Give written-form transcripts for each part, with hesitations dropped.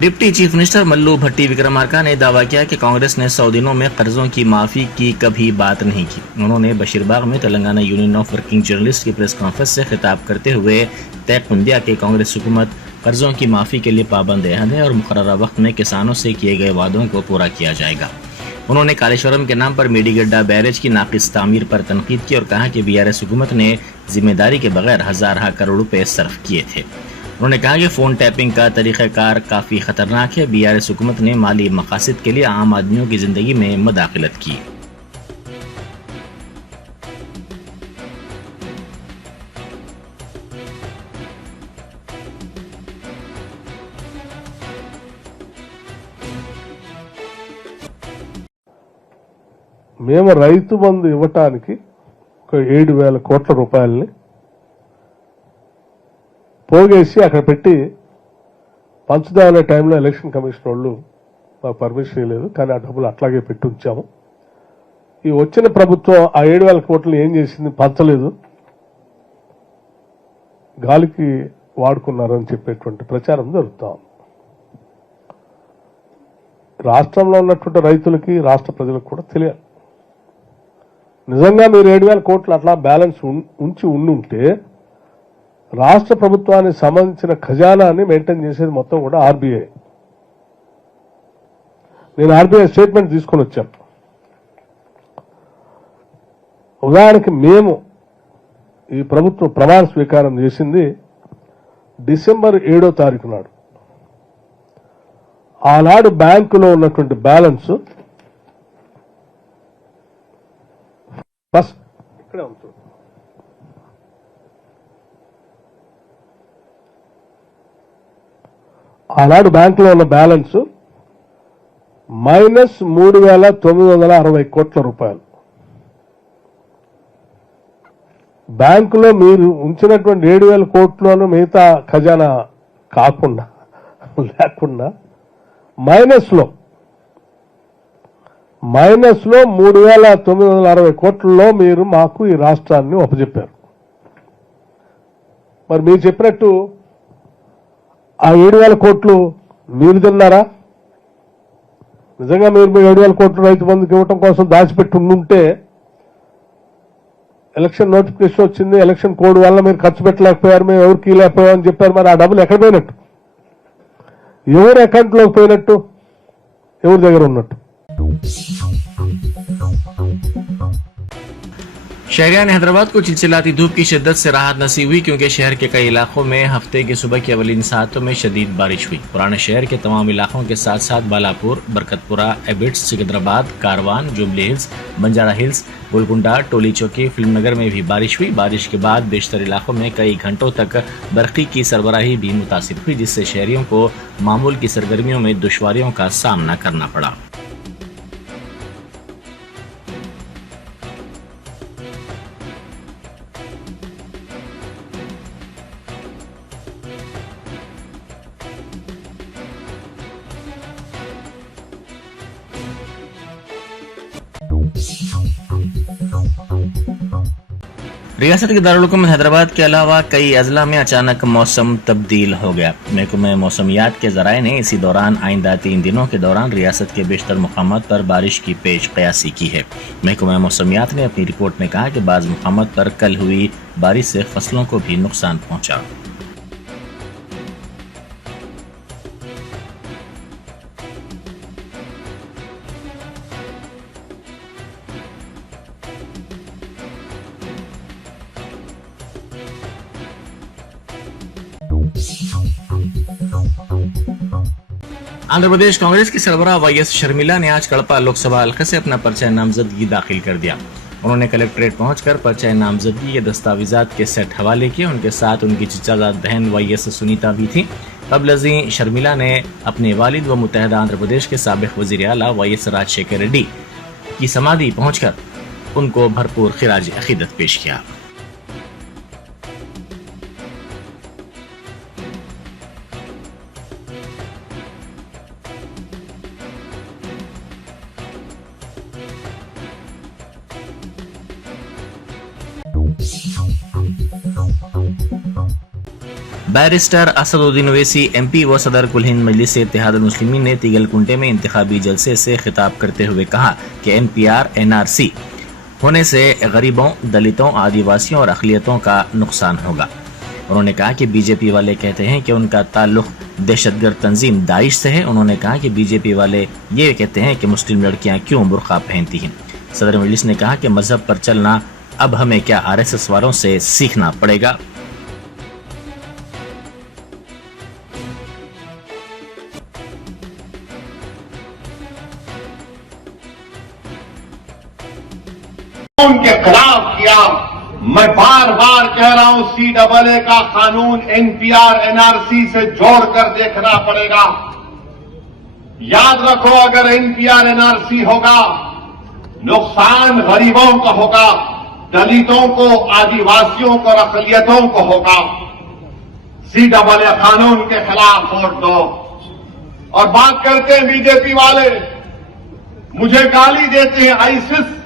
Deputy chief minister Mallu भट्टी विक्रमार्का ने दावा किया कि कांग्रेस ने 100 दिनों में कर्जों की माफी की कभी बात नहीं की। उन्होंने बशीरबाग में Telangana union of working journalist की प्रेस कॉन्फ्रेंस से खिताब करते हुए तय किया कि कांग्रेस हुकूमत कर्जों की माफी के लिए पाबंद है और मुकर्ररा वक्त में किसानों से किए गए वादों को पूरा किया जाएगा। उन्होंने कालेश्वरम के नाम पर मेडीगड्डा बैरेज की नाकिस तामीर पर तनकीद की और कहा कि बीआरएस हुकूमत ने जिम्मेदारी के बगैर हजार करोड़ रुपए सर्फ किए थे। उन्होंने कहा कि फोन टैपिंग का तरीक़ाकार काफी खतरनाक है। बीआरएस हुकूमत ने माली मकासद के लिए आम आदमियों की जिंदगी में मुदाखलत की। మేము రైతు బంధు ఇవ్వటానికి ఒక 7,000 కోట్ల రూపాయలని పోగేసి అక్కడ పెట్టి పంచుదానే టైంలో ఎలక్షన్ కమిషన్ వాళ్ళు మాకు పర్మిషన్ లేదు, కానీ ఆ డబ్బులు అట్లాగే పెట్టి ఉంచాము. ఈ వచ్చిన ప్రభుత్వం ఆ 7,000 కోట్లు ఏం చేసింది? పంచలేదు, గాలికి వాడుకున్నారని చెప్పేటువంటి ప్రచారం జరుగుతాం. రాష్ట్రంలో ఉన్నటువంటి రైతులకి రాష్ట్ర ప్రజలకు కూడా తెలియాలి. నిజంగా మీరు 7,000 కోట్లు అట్లా బ్యాలెన్స్ ఉంచి ఉండుంటే రాష్ట్ర ప్రభుత్వానికి సంబంధించిన ఖజానాన్ని మెయింటైన్ చేసేది మొత్తం కూడా ఆర్బీఐ. నేను ఆర్బీఐ స్టేట్మెంట్ తీసుకొని వచ్చాను. ఉదాహరణకి మేము ఈ ప్రభుత్వం ప్రమాణ స్వీకారం చేసింది డిసెంబర్ 7వ తారీఖు నాడు. ఆనాడు బ్యాంకులో ఉన్నటువంటి బ్యాలెన్స్ ఫస్ట్ ఇక్కడే ఉంటుంది. ఆనాడు బ్యాంకులో ఉన్న బ్యాలెన్స్ -3,960 కోట్ల రూపాయలు. బ్యాంకులో మీరు ఉంచినటువంటి 7,000 కోట్లను మిగతా ఖజానా కాకుండా లేకుండా మైనస్లో 3,960 కోట్లలో మీరు మాకు ఈ రాష్ట్రాన్ని అప్పచెప్పారు. మరి మీరు చెప్పినట్టు ఆ 7,000 కోట్లు మీరు తిన్నారా? నిజంగా మీరు 7,000 కోట్లు రైతు బంధుకి ఇవ్వటం కోసం దాచిపెట్టి ఉండుంటే ఎలక్షన్ నోటిఫికేషన్ వచ్చింది, ఎలక్షన్ కోడ్ వల్ల మీరు ఖర్చు పెట్టలేకపోయారు, మేము ఎవరికి ఇవ్వలేకపోయామని చెప్పారు. మరి ఆ డబ్బులు ఎక్కడ పోయినట్టు? ఎవరి అకౌంట్లోకి పోయినట్టు? ఎవరి దగ్గర ఉన్నట్టు? शहरियान हैदराबाद को चिलचिलाती धूप की शिद्दत से राहत नसीब हुई, क्योंकि शहर के कई इलाकों में हफ्ते की सुबह की अवलिन सातों में शदीद बारिश हुई। पुराने शहर के तमाम इलाकों के साथ साथ बालापुर, बरकतपुरा, एबिट्स, सिकंदराबाद, कारवान, जुबली हिल्स, बंजारा हिल्स, गोलकुंडा, टोली चौकी, फिल्मनगर में भी बारिश हुई। बारिश के बाद बेशतर इलाकों में कई घंटों तक बरक़ी की सरबराही भी मुतासिर हुई, जिससे शहरियों को मामूल की सरगर्मियों में दुश्वारियों का सामना करना पड़ा। रियासत के दारुल हैदराबाद के अलावा कई अजला में अचानक मौसम तब्दील हो गया। महकमे मौसमियात के जराये ने इसी दौरान आइंदा 3 दिनों के दौरान रियासत के बेशतर मुकामात पर बारिश की पेश कयासी की है। महकमे मौसमियात ने अपनी रिपोर्ट में कहा कि बाज़ मुकामात पर कल हुई बारिश से फसलों को भी नुकसान पहुंचा। आंध्र प्रदेश कांग्रेस की सरबराह वाईएस शर्मिला ने आज कड़पा लोकसभा हल्के से अपना पर्चा नामजदगी दाखिल कर दिया। उन्होंने कलेक्ट्रेट पहुंचकर पर्चा नामजदगी के दस्तावेजात के सेट हवाले किए। उनके साथ उनकी चचाजाद बहन वाईएस सुनीता भी थी। कबलजी शर्मिला ने अपने वालिद व मुत्तहदा आंध्र प्रदेश के साबिक वजीर आला वाईएस राजशेखर रेड्डी की समाधि पहुंचकर उनको भरपूर खिराज अकीदत पेश किया। बैरिस्टर असदुद्दीन ओवैसी एमपी व सदर कुल हिंद मजलिस इत्तेहाद मुस्लिमीन ने तिगलकुंटे में इंतखाबी जलसे से खिताब करते हुए कहा कि एनपीआर एनआरसी होने से गरीबों, दलितों, आदिवासियों और अक़लियतों का नुकसान होगा। उन्होंने कहा कि बीजेपी वाले कहते हैं कि उनका ताल्लुक दहशतगर्द तंजीम दाइश से है। उन्होंने कहा कि बीजेपी वाले ये कहते हैं कि मुस्लिम लड़कियां क्यों बुर्का पहनती हैं। सदर मजलिस ने कहा कि मजहब पर चलना अब हमें क्या आरएसएस वालों से सीखना पड़ेगा। के खिलाफ किया। मैं बार बार कह रहा हूं CAA का कानून NPR NRC से जोड़कर देखना पड़ेगा। याद रखो, अगर NPR NRC होगा, नुकसान गरीबों का होगा, दलितों को, आदिवासियों को, अक़लियतों को होगा। CAA कानून के खिलाफ वोट दो। और बात करते हैं बीजेपी वाले, मुझे गाली देते हैं आईसिस।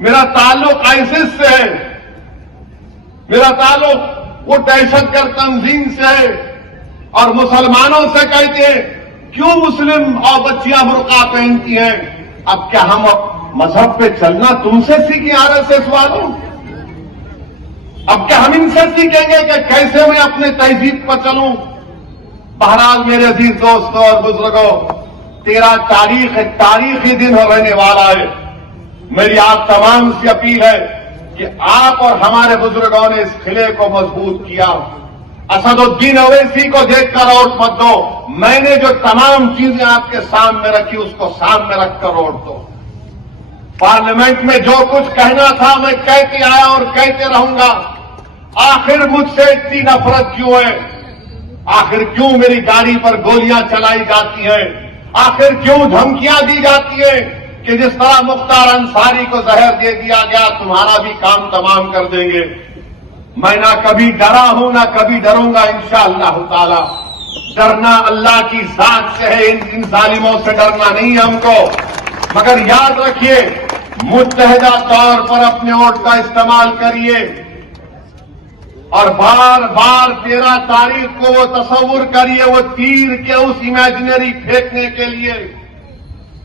मेरा ताल्लुक आईसिस से है, मेरा ताल्लुक वो दहशतगर्द तंजीम से है। और मुसलमानों से कहते हैं क्यों मुस्लिम और बच्चियां बुर्का पहनती हैं। अब क्या हम मजहब पे चलना तुमसे सीखें आरएसएस वालों? अब क्या हम इनसे सीखेंगे कि कैसे मैं अपने तहजीब पर चलूं? बहरहाल मेरे अजीज दोस्तों और बुजुर्गों, 13 तारीख एक तारीखी दिन रहने वाला है। मेरी आप तमाम से अपील है कि आप और हमारे बुजुर्गों ने इस किले को मजबूत किया। असदुद्दीन ओवैसी को देखकर वोट मत दो। मैंने जो तमाम चीजें आपके सामने रखी उसको सामने रखकर वोट दो। पार्लियामेंट में जो कुछ कहना था मैं कहते आया और कहते रहूंगा। आखिर मुझसे इतनी नफरत क्यों है? आखिर क्यों मेरी गाड़ी पर गोलियां चलाई जाती हैं? आखिर क्यों धमकियां दी जाती हैं कि जिस तरह मुख्तार अंसारी को जहर दे दिया गया, तुम्हारा भी काम तमाम कर देंगे। मैं ना कभी डरा हूं ना कभी डरूंगा इंशाअल्लाह ताला। डरना अल्लाह की जात से है, इन जालिमों से डरना नहीं है हमको। मगर याद रखिए, मुत्तहिदा तौर पर अपने वोट का इस्तेमाल करिए और बार बार 13 तारीख को वो तस्वुर करिए, वो तीर के उस इमेजिनरी फेंकने के लिए।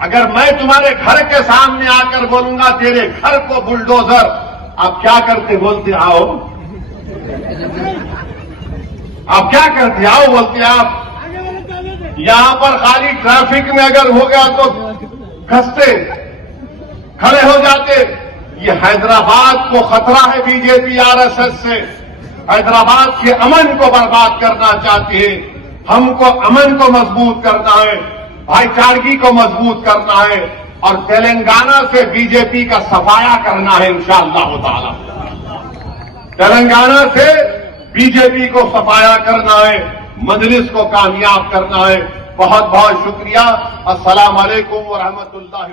अगर मैं तुम्हारे घर के सामने आकर बोलूंगा तेरे घर को बुलडोजर, आप क्या करते? बोलते आओ। आप क्या करते? आओ बोलते आप। यहां पर खाली ट्रैफिक में अगर हो गया तो खसते खड़े हो जाते। ये हैदराबाद को खतरा है बीजेपी आरएसएस से। हैदराबाद के अमन को बर्बाद करना चाहती है। हमको अमन को मजबूत करना है, भाईचारगी को मजबूत करना है और तेलंगाना से बीजेपी का सफाया करना है इंशाअल्लाह ताला। तेलंगाना से बीजेपी को सफाया करना है, मजलिस को कामयाब करना है। बहुत बहुत शुक्रिया। अस्सलाम वालेकुम व रहमतुल्लाहि।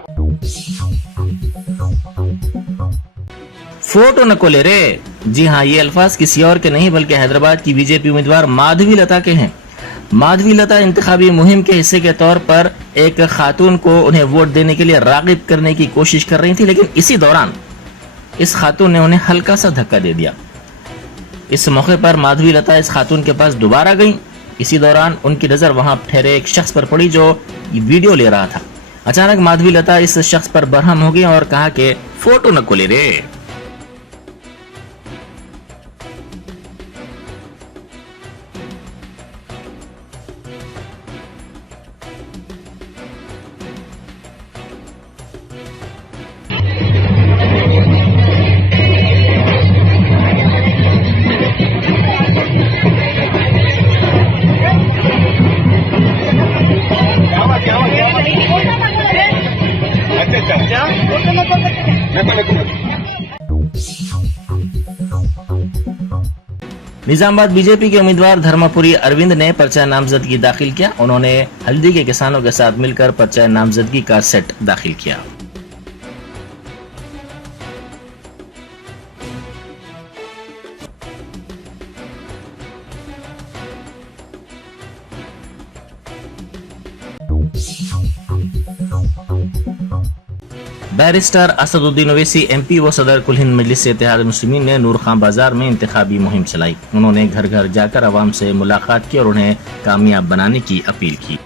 फोटो न को ले रे। जी हाँ, ये अल्फाज किसी और के नहीं बल्कि हैदराबाद की बीजेपी उम्मीदवार माधवी लता के हैं। माधवी लता इंतखाबी मुहिम के हिस्से के तौर पर एक खातून को उन्हें वोट देने के लिए रागिब करने की कोशिश कर रही थी, लेकिन इसी दौरान इस खातून ने उन्हें हल्का सा धक्का दे दिया। इस मौके पर माधवी लता इस खातून के पास दोबारा गई। इसी दौरान उनकी नजर वहां ठहरे एक शख्स पर पड़ी जो वीडियो ले रहा था। अचानक माधवी लता इस शख्स पर बरहम हो गई और कहा कि फोटो न को ले रे। निजामाबाद बीजेपी के उम्मीदवार धर्मपुरी अरविंद ने पर्चा नामजदगी दाखिल किया। उन्होंने हल्दी के किसानों के साथ मिलकर पर्चा नामजदगी का सेट दाखिल किया। बैरिस्टर असदुद्दीन ओवैसी एमपी व सदर कुल हिंद मजलिस इत्तेहाद मुस्लिमीन ने नूर खां बाजार में इंतखाबी मुहिम चलाई। उन्होंने घर घर जाकर आवाम से मुलाकात की और उन्हें कामयाब बनाने की अपील की।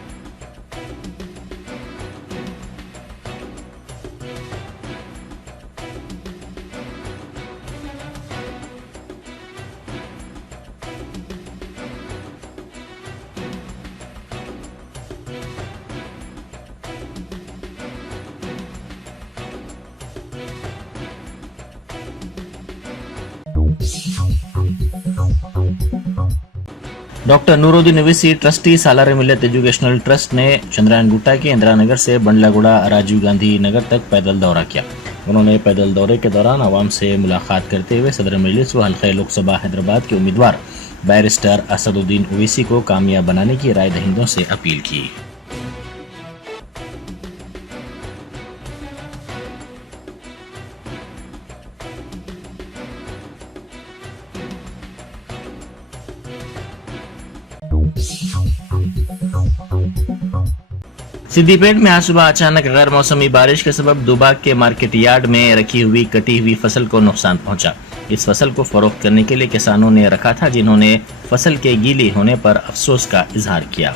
डॉक्टर नूरुद्दीन ओवैसी ट्रस्टी सालार मिल्लत एजुकेशनल ट्रस्ट ने चंद्रायन गुट्टा के इंदिरा नगर से बंडलागुड़ा राजीव गांधी नगर तक पैदल दौरा किया। उन्होंने पैदल दौरे के दौरान आवाम से मुलाकात करते हुए सदर मजलिस व हल्का लोकसभा हैदराबाद के उम्मीदवार बैरिस्टर असदुद्दीन ओवैसी को कामयाब बनाने की राय दहिंदों से अपील की। सिद्दीपेट में आज सुबह अचानक गैर मौसमी बारिश के सबब दुबाग के मार्केट यार्ड में रखी हुई कटी हुई फसल को नुकसान पहुंचा। इस फसल को फरोख्त करने के लिए किसानों ने रखा था, जिन्होंने फसल के गीली होने पर अफसोस का इजहार किया।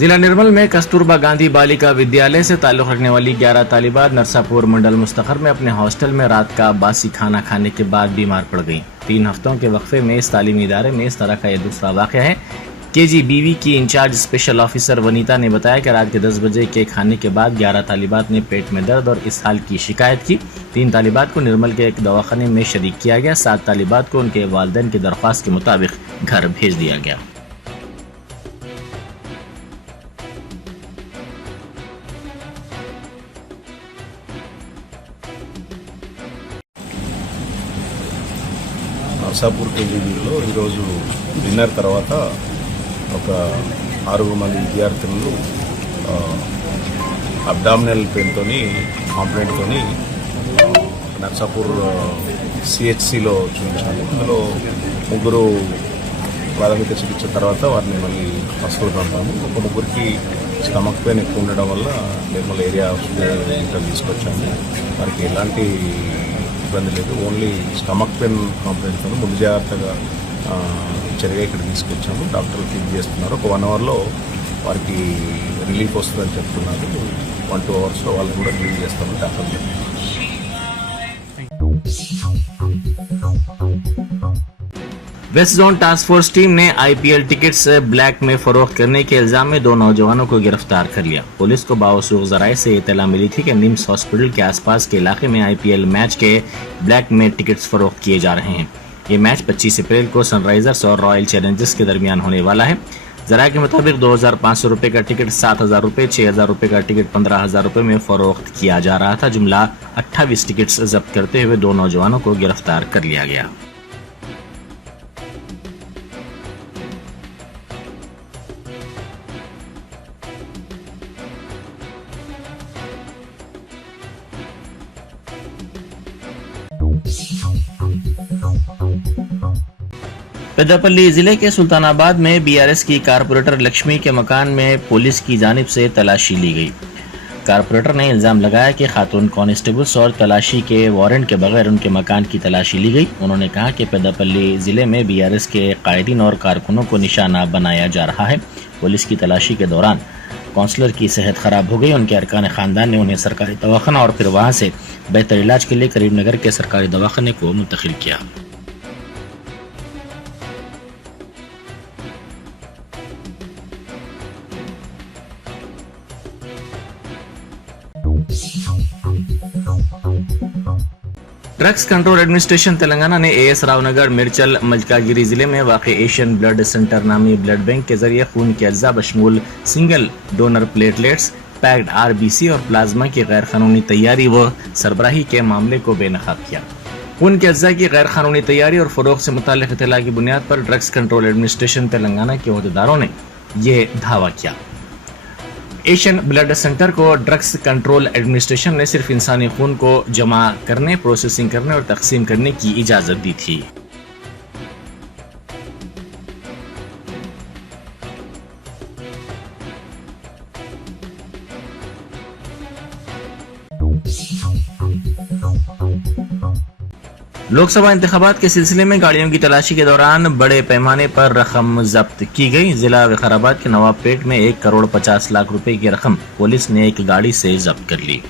जिला निर्मल में कस्तूरबा गांधी बालिका विद्यालय से ताल्लुक रखने वाली 11 तालिबात नरसापुर मंडल मुस्तखर में अपने हॉस्टल में रात का बासी खाना खाने के बाद बीमार पड़ गईं। 3 हफ्तों के वक्फे में इस तालीमी इदारे में इस तरह का यह दूसरा वाक़या है। KGBV की इंचार्ज स्पेशल ऑफिसर वनीता ने बताया कि रात के 10 बजे के खाने के बाद 11 तालिबात ने पेट में दर्द और इसहाल की शिकायत की। 3 तालिबात को निर्मल के एक दवाखाने में शरीक किया गया। 7 तालिबात को उनके वालिदैन की दरख्वास्त के मुताबिक घर भेज दिया गया। నర్సాపూర్ కేజీబీలో ఈరోజు డిన్నర్ తర్వాత ఒక 6 మంది విద్యార్థులు అబ్డామినల్ పెయిన్తో కాంప్లైంట్తో నర్సాపూర్ సిహెచ్సిలో చూపించాము. అందులో 3 ప్రాథమిక చికిత్స తర్వాత వారిని మళ్ళీ హాస్పిటల్ పంపాము. ఒక 3కి స్టమక్ పెయిన్ ఎక్కువ ఉండడం వల్ల నిర్మల్ ఏరియా హాస్పిటల్ తీసుకొచ్చాము. వారికి ఎలాంటి ఇబ్బంది లేదు. ఓన్లీ స్టమక్ పెయిన్ కాంప్లైంట్తో ముందు జాగ్రత్తగా చర్యగా ఇక్కడ తీసుకొచ్చాము. డాక్టర్లు ట్రీట్ చేస్తున్నారు. ఒక 1 అవర్లో వారికి రిలీఫ్ వస్తుందని చెప్తున్నారు. 1-2 అవర్స్లో వాళ్ళు కూడా రిలీవ్ చేస్తామని డాక్టర్ చెప్తున్నారు. West zone task force team ने IPL टिकट्स ब्लैक में फरोख्त करने के इल्जाम में 2 नौजवानों को गिरफ्तार कर लिया। पुलिस को बावसूख जराए से इत्तला मिली थी कि निम्स हॉस्पिटल के आसपास के इलाके में IPL मैच के ब्लैक में टिकट्स फरोख्त किए जा रहे हैं। ये मैच 25 अप्रैल को सनराइजर्स और रॉयल चैलेंजर्स के दरमियान होने वाला है। जराये के मुताबिक 2,500 रुपए का टिकट 7,000 रुपए, 6,000 रुपए का टिकट 15,000 रुपए में फरोख्त किया जा रहा था। जुमला 28 टिकट्स जब्त करते हुए 2 नौजवानों को गिरफ्तार कर लिया गया। पेद्दापल्ली जिले के सुल्तानाबाद में BRS की कारपोरेटर लक्ष्मी के मकान में पुलिस की जानिब से तलाशी ली गई। कारपोरेटर ने इल्जाम लगाया कि खातून कांस्टेबल्स और तलाशी के वारंट के बगैर उनके मकान की तलाशी ली गई। उन्होंने कहा कि पेद्दापल्ली जिले में BRS के कायदीन और कारकुनों को निशाना बनाया जा रहा है। पुलिस की तलाशी के दौरान काउंसलर की सेहत खराब हो गई। उनके अरकान खानदान ने उन्हें सरकारी दवाखाना और फिर वहां से बेहतर इलाज के लिए करीमनगर के सरकारी दवाखाने को मुंतकिल किया। ड्रग्स कंट्रोल एडमिनिस्ट्रेशन तेलंगाना ने AS रावनगर, मिर्चल, मलकागिरी जिले में वाक़ एशियन ब्लड सेंटर नामी ब्लड बैंक के जरिए खून के अज्जा बशमूल single donor platelets, packed RBC और प्लाज्मा की गैर कानूनी तैयारी व सरबराही के मामले को बेनकाब किया। खून के अज्जा की गैर कानूनी तैयारी और फरोख्त से मुताल्लिक़ इत्तला की बुनियाद पर ड्रग्स कंट्रोल एडमिनिस्ट्रेशन तेलंगाना के अहदेदारों ने ये दावा किया। एशियन ब्लड सेंटर को ड्रग्स कंट्रोल एडमिनिस्ट्रेशन ने सिर्फ इंसानी खून को जमा करने, प्रोसेसिंग करने और तकसीम करने की इजाजत दी थी। लोकसभा इंतखाबात के सिलसिले में गाड़ियों की तलाशी के दौरान बड़े पैमाने पर रकम जब्त की गई। जिला विकाराबाद के नवाबपेट में 1,50,00,000 रुपए की रकम पुलिस ने एक गाड़ी से जब्त कर ली।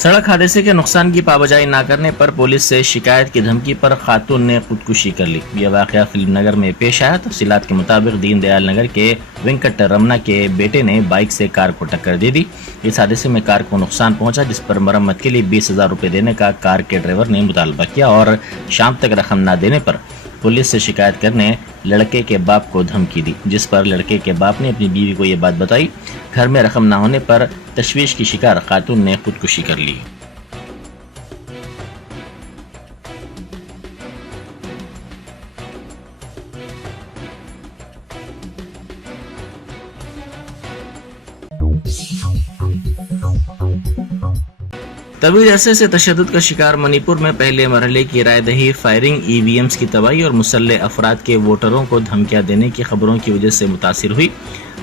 सड़क हादसे के नुकसान की पाबजाई न करने पर पुलिस से शिकायत की धमकी पर खातून ने खुदकुशी कर ली। यह वाकया फिल्म नगर में पेश आया। तफसीलात के मुताबिक दीनदयाल नगर के वेंकट रमना के बेटे ने बाइक से कार को टक्कर दे दी। इस हादसे में कार को नुकसान पहुंचा, जिस पर मरम्मत के लिए 20,000 रुपए देने का कार के ड्राइवर ने मुतालबा किया और शाम तक रकम न देने पर पुलिस से शिकायत करने लड़के के बाप को धमकी दी, जिस पर लड़के के बाप ने अपनी बीवी को ये बात बताई। घर में रकम न होने पर तशवीश की शिकार खातून ने खुदकुशी कर ली। तवील अरसे से तशद्दुद का शिकार मणिपुर में पहले मरहले की रायदही, फायरिंग, ईवीएम्स की तबाही और मुसल्ले अफराद के वोटरों को धमकियां देने की खबरों की वजह से मुतासिर हुई।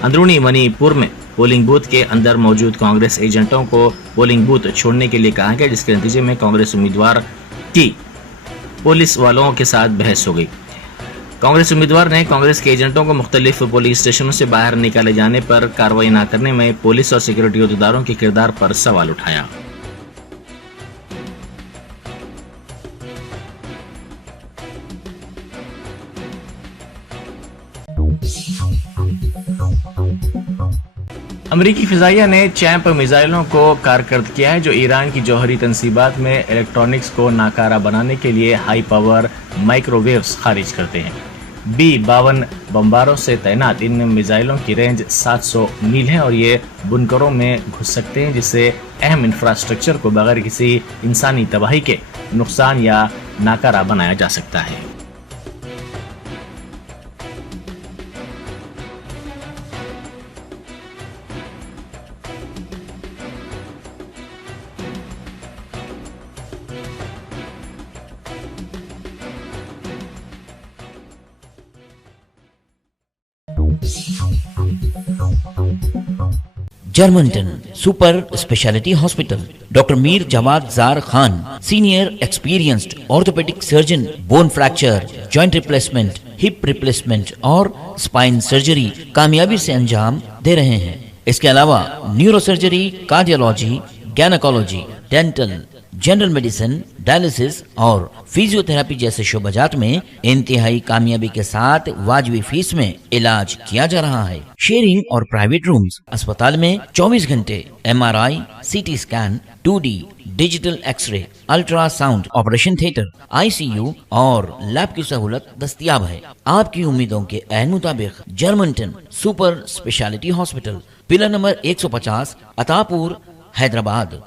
अंदरूनी मणिपुर में पोलिंग बूथ के अंदर मौजूद कांग्रेस एजेंटों को पोलिंग बूथ छोड़ने के लिए कहा गया, जिसके नतीजे में कांग्रेस उम्मीदवार की पुलिस वालों के साथ बहस हो गई। कांग्रेस उम्मीदवार ने कांग्रेस के एजेंटों को मुख्तलिफ पुलिस स्टेशनों से बाहर निकाले जाने पर कार्रवाई न करने में पुलिस और सिक्योरिटी अहदेदारों के किरदार पर सवाल उठाया। अमरीकी फिजाइया ने चैंप मिसाइलों को कारकर्द किया है, जो ईरान की जौहरी तनसीबात में इलेक्ट्रॉनिक्स को नाकारा बनाने के लिए हाई पावर माइक्रोवेव्स खारिज करते हैं। B-52 बम्बारों से तैनात इन मिसाइलों की रेंज 700 मील है और ये बुनकरों में घुस सकते हैं, जिससे अहम इंफ्रास्ट्रक्चर को बगैर किसी इंसानी तबाही के नुकसान या नाकारा बनाया जा सकता है। Germanten super speciality hospital, doctor Mir Jawad Jar Khan, senior experienced orthopaedic surgeon, bone fracture, joint replacement, hip replacement और स्पाइन सर्जरी कामयाबी से अंजाम दे रहे हैं। इसके अलावा neuro surgery, cardiology, gynaecology, dental, general medicine, dialysis और फिजियोथेरेपी जैसे शोबाजात में इंतहाई कामयाबी के साथ वाजिबी फीस में इलाज किया जा रहा है। शेयरिंग और प्राइवेट रूम्स, अस्पताल में 24 घंटे MRI, CT scan, 2D digital x-ray, ultrasound, operation theatre, ICU और लैब की सहूलत दस्तयाब है। आपकी उम्मीदों के ऐन मुताबिक Germanten super speciality hospital, pillar number 150, Attapur, Hyderabad.